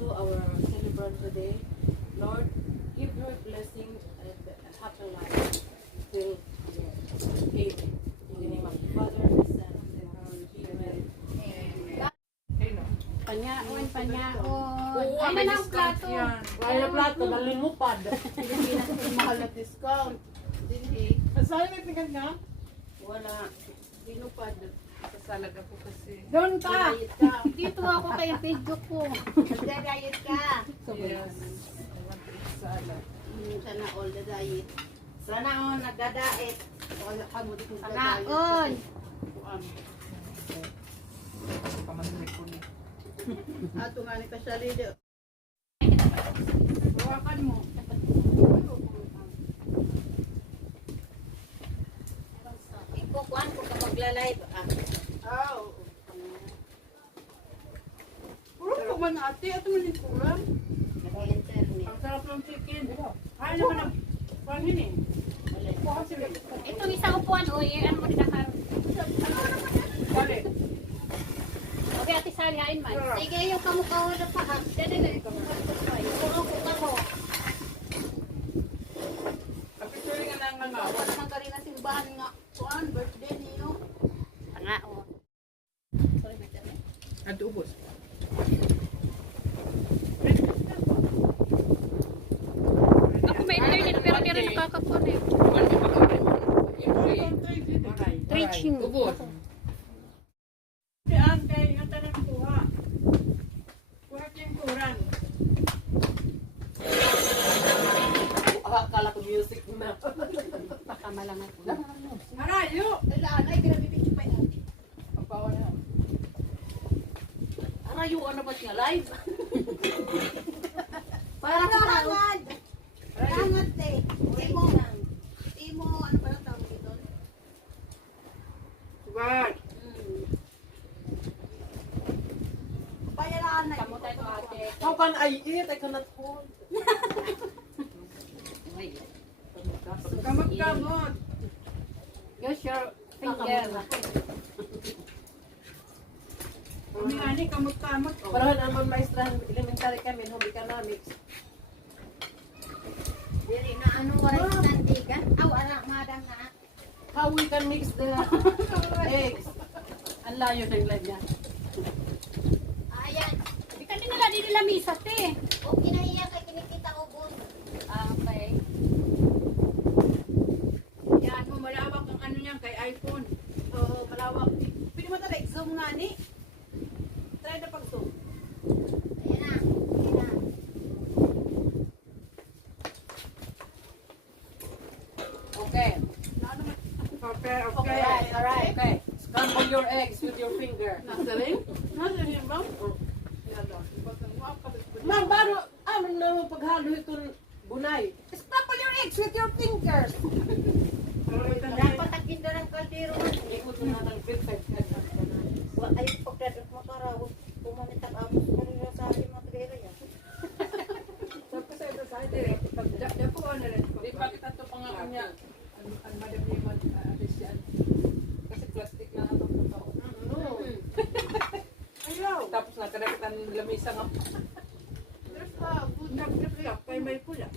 also our celebrant today. Lord, give her blessing and a happy life till the end. Amen. In the name of the Father, the Son, and the Holy Spirit. Amen. Panyaon, panyaon. Oo, Ay, may na ang discount plato. yan. Kaya plato, nalilupad. Pilipinas may mahal na discount. Dili. Saan may tingnan nga? Wala. Dinupad. Sasalag ako kasi. Doon ka. Diet ka. Dito ako kay video ko. Nagda-diet ka. Yes. I want to eat salad. Sana all the diet. Sana all nagda-diet. Wala ka mo dito Panaon. Pamasulit ko niya. Ato nga ni Kasalide. Hawakan mo. Ikukuan ko ka magla-live. Oo. Puro ko man ate. Ito man yung kulang. Naka-internet. Ang sarap ng chicken. Ay naman ang pangin eh. Kuha sila. Itong isang upuan, o, ano mo din nakaroon. Bale. Okay, Ate Sally, hain man. Sige, yung kamukha na pa. Dali na ito. Puro ko ka mo. Kapituloy nga lang nga. Wala naman ka rin na simbahan nga. Kuan, birthday niyo. Pangaon. At ubos. Ako may internet pero di rin nakaka-connect. Reaching. Ubos. Yan, kay yung tanong kuha. Kuha yung kuran. Akala ko music na. Pakamalangan ko. Marayo! Kailangan ay pinabibidyo pa yun. Ang bawa na. Arayuan na ba't nga live? Para sa tao. Rangat! Rangat eh. Timo. Timo, ano ba ang tawag dito? Subad. Bayaran na. Kamutay ko ate. How can I eat? I cannot hold. Kamot-kamot. Use your finger. Kami ani, kamot-kamot. Oh. Parahan naman maestra, elementary kami, home economics. Dili na ano waray nandigan. Aw, anak madang na. How we can mix the eggs? Ang layo ng lagyan. Ayan. Di ka din nila, di nila misa, te. O kinahiya kay kinikita ko bun. Okay. Yan mo, malawak ang ano niyan kay iPhone. Oo, malawak. Pwede mo talaga zoom nga ni. Try na pag-zoom. Ayan na. Ayan na. Okay. Okay, Okay. okay. Okay. Scramble your eggs with your finger. Nasaling? Nasaling ba? Ma'am, bago, ano naman paghalo itong bunay? Scramble your eggs with your fingers. Dapat ang kinda ng kaldero. Ikot mo natin ang perfect. Ay, pagdadot mo karawot. Pumanitang amos ko rin sa aking mga kaldero yan. Tapos sa ito sa atin, dapo ko na rin. Di pa kita ito pangalan niya. Ang madam niya mag-adisyan. Kasi plastic na ito. No. Ayaw. Tapos natira kita ng lamisa nga. There's a good Nag-flap kay may pula.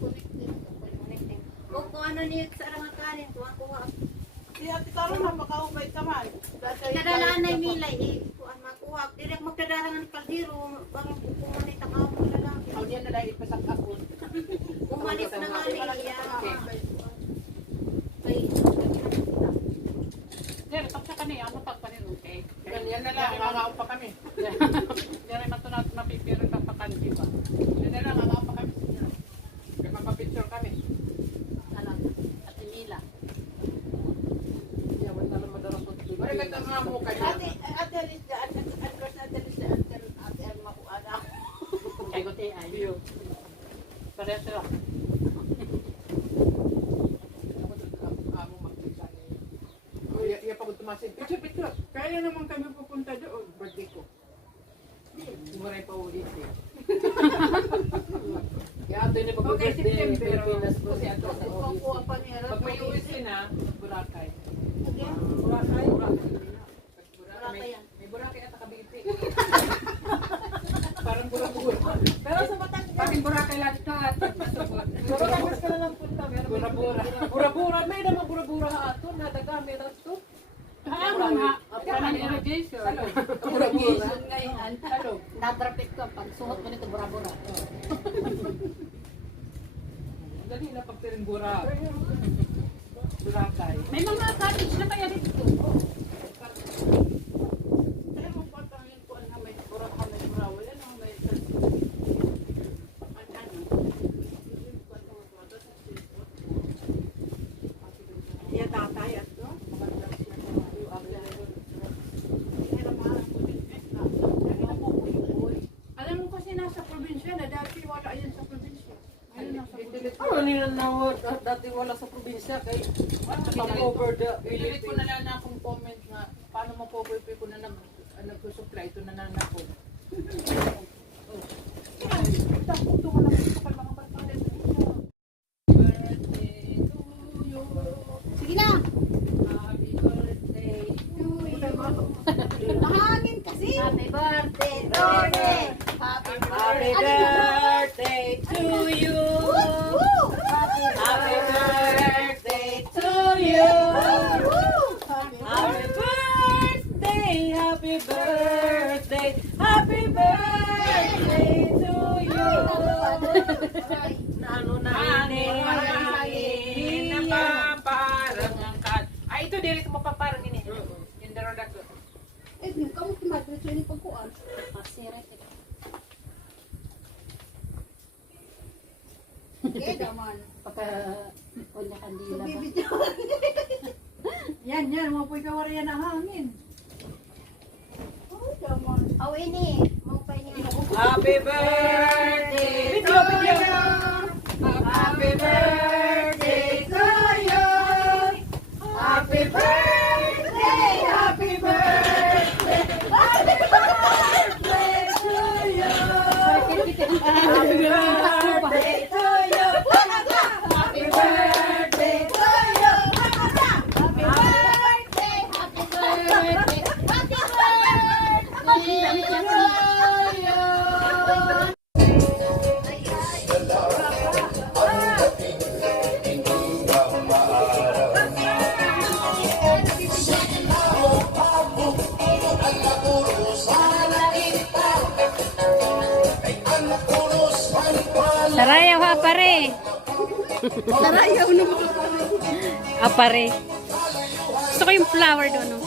connecting. Kung ano niyo sa arang kanin, kuha-kuha. Si Ate Taro na makaubay ka man. Kadalaan na nilay eh. Kuha makuha. Direk magdadarangan ng kaldero. Bakit pumanitang amos na lang. Ang yan na lang ipasak ako. Pumanit na nga niya. Ay, Dire, tapos ka niya, ano pagpanin, okay? Ganyan na lang, ngangao pa kami. Dire, matunat mapipiro ng pakanji ba? Yan na lang, ngangao pa kami. Kaya mapapicture kami. Alam, at nila. Yawan na naman darang ko. Mari ka nga mo kayo. Ate Alicia, Ate Makuana. Kaya ko tayo ay. Pareha sila. Amo magpisa niya. Iya pagod tumasin. Picture. Kaya naman kami pupunta doon. Birthday ko. Muray pa ulit eh. Kaya ato ni Okay, pag-birthday. September. Pilipinas po si Ato sa office. Kuha pa niya. Pag may uwi na, Boracay. Again? Boracay? Wala pa yan. May Boracay at Cavite. Parang to. Ano nga? Parang irrigation. Irrigation ngayon. Salog. Nadrapit ko. Pagsuot mo nito, bura-bura. Dali na pagtiring bura. Burakay. May mga cottage na kaya dito. Alam mo pa tangin ko na may bura ka may bura. Wala na may iya tatay at no? Alam mo kasi nasa probinsya na dati wala yan sa probinsya. Ngayon nasa probinsya. Ano nila na dati wala sa probinsya kay over the Pilit ko na lang na akong comment na paano mo po ko na nag-supply ito na nanako. Tapos ito wala ko sa mga pagkalit. Birthday to you. Sige na. Happy birthday to you. Mahangin kasi. Happy birthday, Tony. Happy Happy birthday to you. Happy birthday to you. Happy birthday, happy birthday, happy birthday to you. Ano na Hangin na paparang angkat. Ay, ito dili mo paparang ini. Yung darodak ko. Eh, kamu tumatry ini pagkuan. Pasiret. Eh, daman. Pagka kunya kandila ba? Bibidyo. Yan, mga po ikaw yan ang hangin. Oh, daman. Oh, ini. Mau pa ini. Happy birthday to you. Happy birthday to you. Happy birthday, happy birthday, happy birthday to you. Happy birthday to you. Happy birthday to you. Happy birthday, happy birthday, happy birthday to you. Sarayaw ha pare. Sarayaw no. Pare. Gusto ko yung flower doon. No?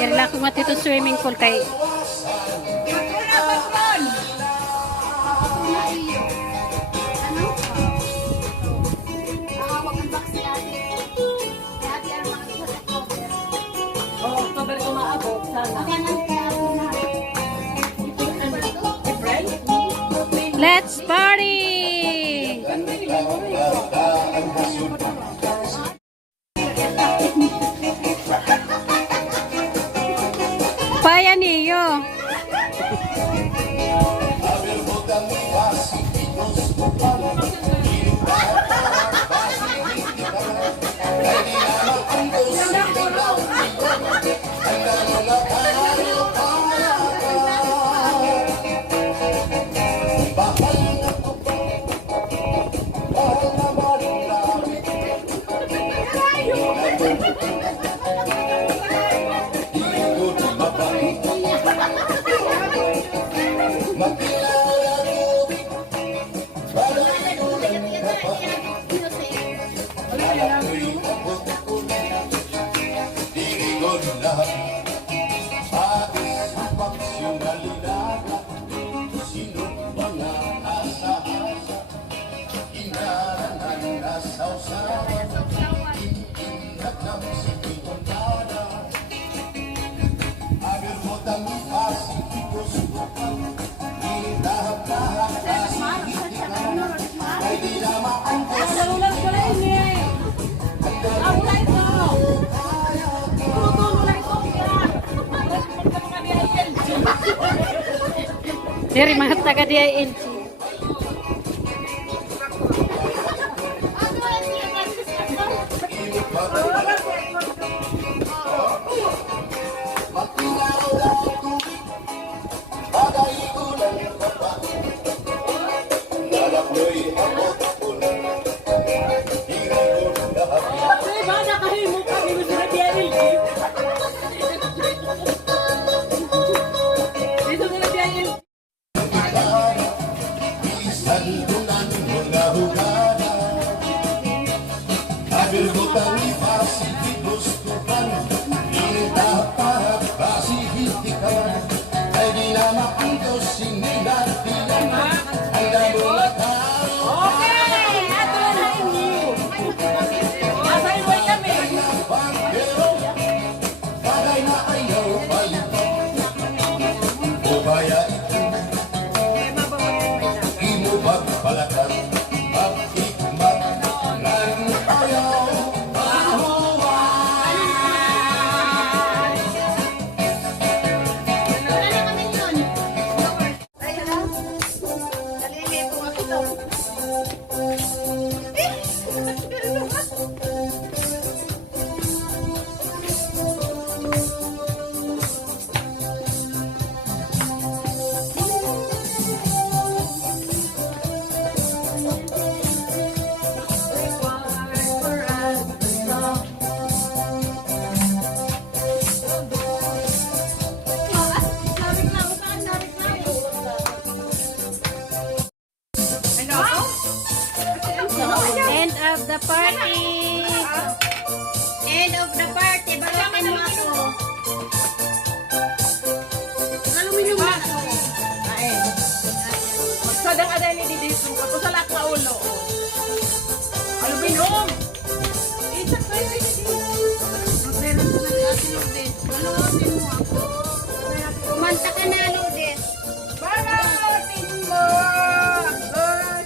Yan lang kung matito swimming pool kay Oh, October ko maabot sana. let's party! Paya niyo. Dari mga taga dia LG. Virgutan ni Pasig gustukan, minta para pasihitikan, ay di na mapito sinigatigan, ang damulat Okay! Ato na ini. Asay boy kami. Pero bagay na ayaw palito, o kaya ito imo pagpalakan, pag-ikmat ng ayaw pahuwan. Wala na kami yun. Ay, hala. Nalilip ko ako ito. End of the party. End of the party. Balutin mo ako. Aluminum na ako. Magsadang aday ni Didis ko sa lahat na ulo. Aluminum! Isak tayo ni Didis. Magpera ko na rin Lourdes. Balutin mo ako. Kumanta ka na, Lourdes. Balutin mo!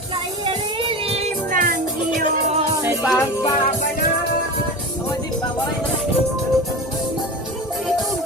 Sa ilalim ng iyong Pagbabalat! O, di ba? Wala na. Ito,